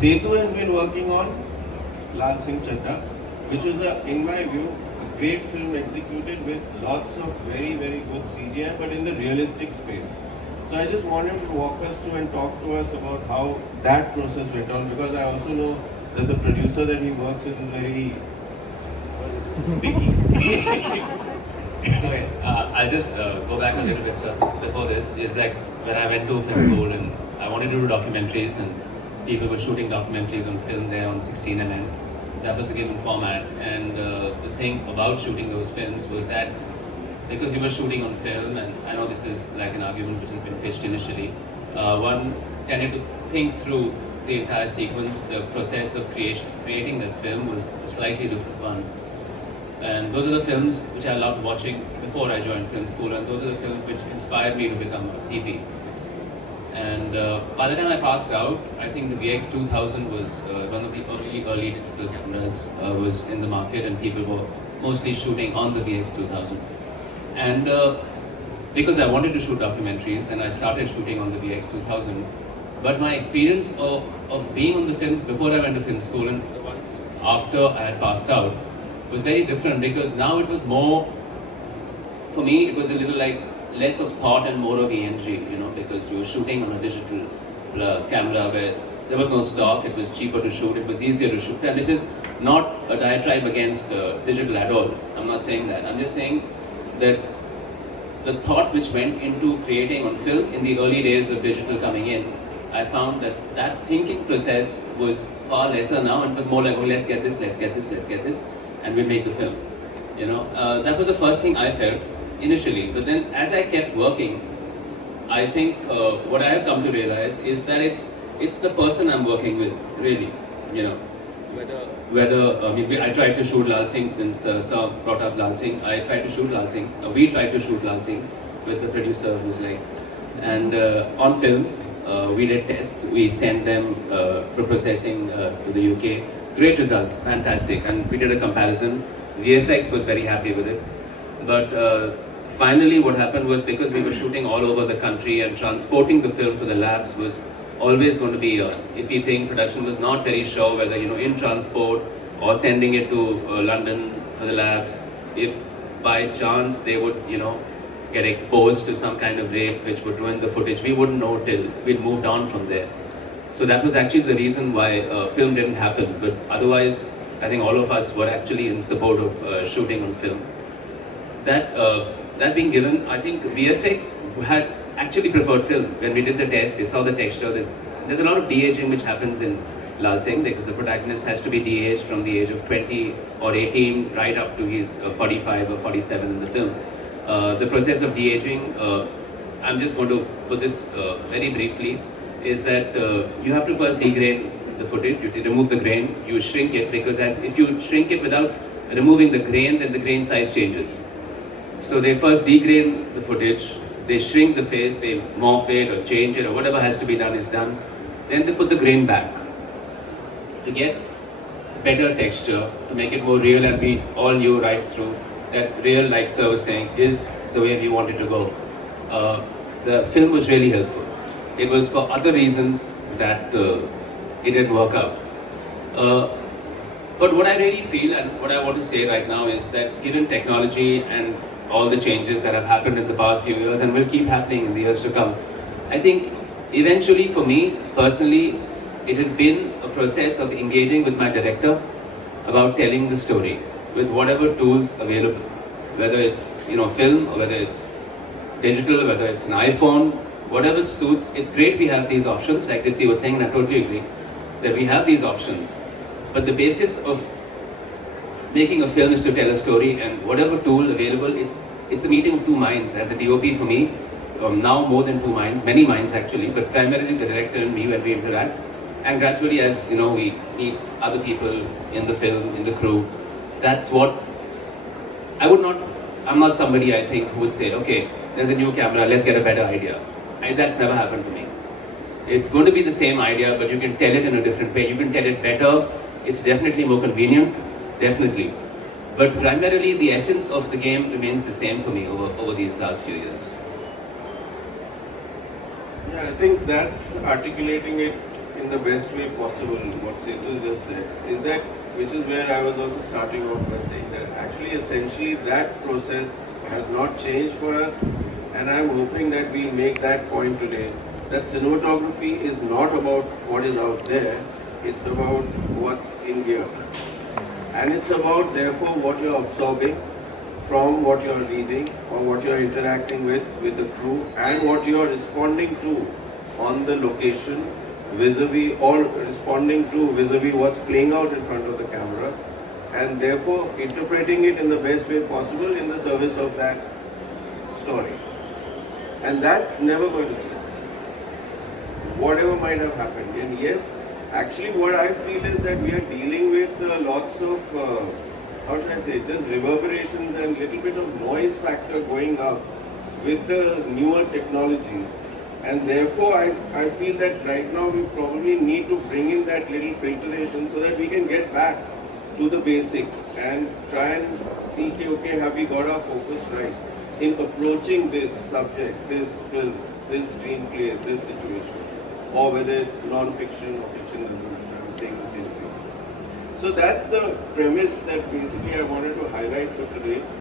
Setu has been working on Laal Singh Chaddha, which was, in my view, a great film executed with lots of very, very good CGI, but in the realistic space. So I just want him to walk us through and talk to us about how that process went on, because I also know that the producer that he works with is very picky. Okay, I'll just go back a little bit, sir. Before this, is like when I went to film school and I wanted to do documentaries, and people were shooting documentaries on film there on 16mm. That was the given format, and the thing about shooting those films was that because you were shooting on film, and I know this is like an argument which has been pitched initially, one tended to think through the entire sequence. The process of creating that film was a slightly different one. And those are the films which I loved watching before I joined film school, and those are the films which inspired me to become a DP. And by the time I passed out, I think the VX2000 was one of the early digital cameras was in the market, and people were mostly shooting on the VX2000. And because I wanted to shoot documentaries, and I started shooting on the VX2000, but my experience of being on the films before I went to film school and the ones after I had passed out was very different, because now it was more, for me, it was a little like less of thought and more of ENG, you know, because we were shooting on a digital camera where there was no stock, it was cheaper to shoot, it was easier to shoot. And this is not a diatribe against digital at all. I'm not saying that. I'm just saying that the thought which went into creating on film in the early days of digital coming in, I found that that thinking process was far lesser now, and it was more like, oh, let's get this, and we'll make the film. You know, that was the first thing I felt initially. But then as I kept working, I think what I have come to realize is that it's the person I'm working with, really. You know, I tried to shoot Laal Singh, since Sir brought up Laal Singh. I tried to shoot Laal Singh. We tried to shoot Laal Singh with the producer who's like, and on film, we did tests. We sent them for processing to the UK. Great results, fantastic. And we did a comparison. VFX was very happy with it. But finally what happened was, because we were shooting all over the country and transporting the film to the labs was always going to be a iffy thing. Production was not very sure whether, you know, in transport or sending it to London to the labs, if by chance they would, you know, get exposed to some kind of rape which would ruin the footage, we wouldn't know till we'd moved on from there. So that was actually the reason why film didn't happen. But otherwise, I think all of us were actually in support of shooting on film. That being given, I think VFX had actually preferred film. When we did the test, they saw the texture. There's a lot of de-aging which happens in Laal Singh, because the protagonist has to be de-aged from the age of 20 or 18 right up to his 45 or 47 in the film. The process of de-aging, I'm just going to put this very briefly, is that you have to first degrade the footage. You remove the grain, you shrink it, because if you shrink it without removing the grain, then the grain size changes. So they first degrade the footage, they shrink the face, they morph it or change it, or whatever has to be done is done. Then they put the grain back to get better texture, to make it more real, and we all knew right through that real, like Sir was saying, is the way we wanted to go. The film was really helpful. It was for other reasons that it didn't work out. But what I really feel, and what I want to say right now, is that given technology and all the changes that have happened in the past few years and will keep happening in the years to come, I think eventually for me personally, it has been a process of engaging with my director about telling the story with whatever tools available, whether it's, you know, film, or whether it's digital, whether it's an iPhone, whatever suits. It's great we have these options, like Dipti was saying, and I totally agree that we have these options. But the basis of making a film is to tell a story, and whatever tool available, it's a meeting of two minds. As a DOP for me, now more than two minds, many minds actually, but primarily the director and me when we interact. And gradually, as you know, we meet other people in the film, in the crew. That's what I'm not somebody, I think, who would say, okay, there's a new camera, let's get a better idea. And that's never happened to me. It's going to be the same idea, but you can tell it in a different way. You can tell it better. It's definitely more convenient, definitely. But primarily, the essence of the game remains the same for me over these last few years. Yeah, I think that's articulating it in the best way possible, what Setu just said, is that, which is where I was also starting off by saying that actually essentially that process has not changed for us, and I'm hoping that we'll make that point today, that cinematography is not about what is out there, it's about what's in here. And it's about therefore what you're absorbing from what you're reading or what you're interacting with the crew, and what you're responding to on the location vis-a-vis, or responding to vis-a-vis what's playing out in front of the camera, and therefore interpreting it in the best way possible in the service of that story. And that's never going to change, whatever might have happened. And yes, actually what I feel is that we are dealing with lots of, how should I say, just reverberations and little bit of noise factor going up with the newer technologies. And therefore I feel that right now we probably need to bring in that little filtration so that we can get back to the basics and try and see, okay, have we got our focus right in approaching this subject, this film, this screenplay, this situation, or whether it's non-fiction or fiction, I'm saying the same thing. So that's the premise that basically I wanted to highlight for today.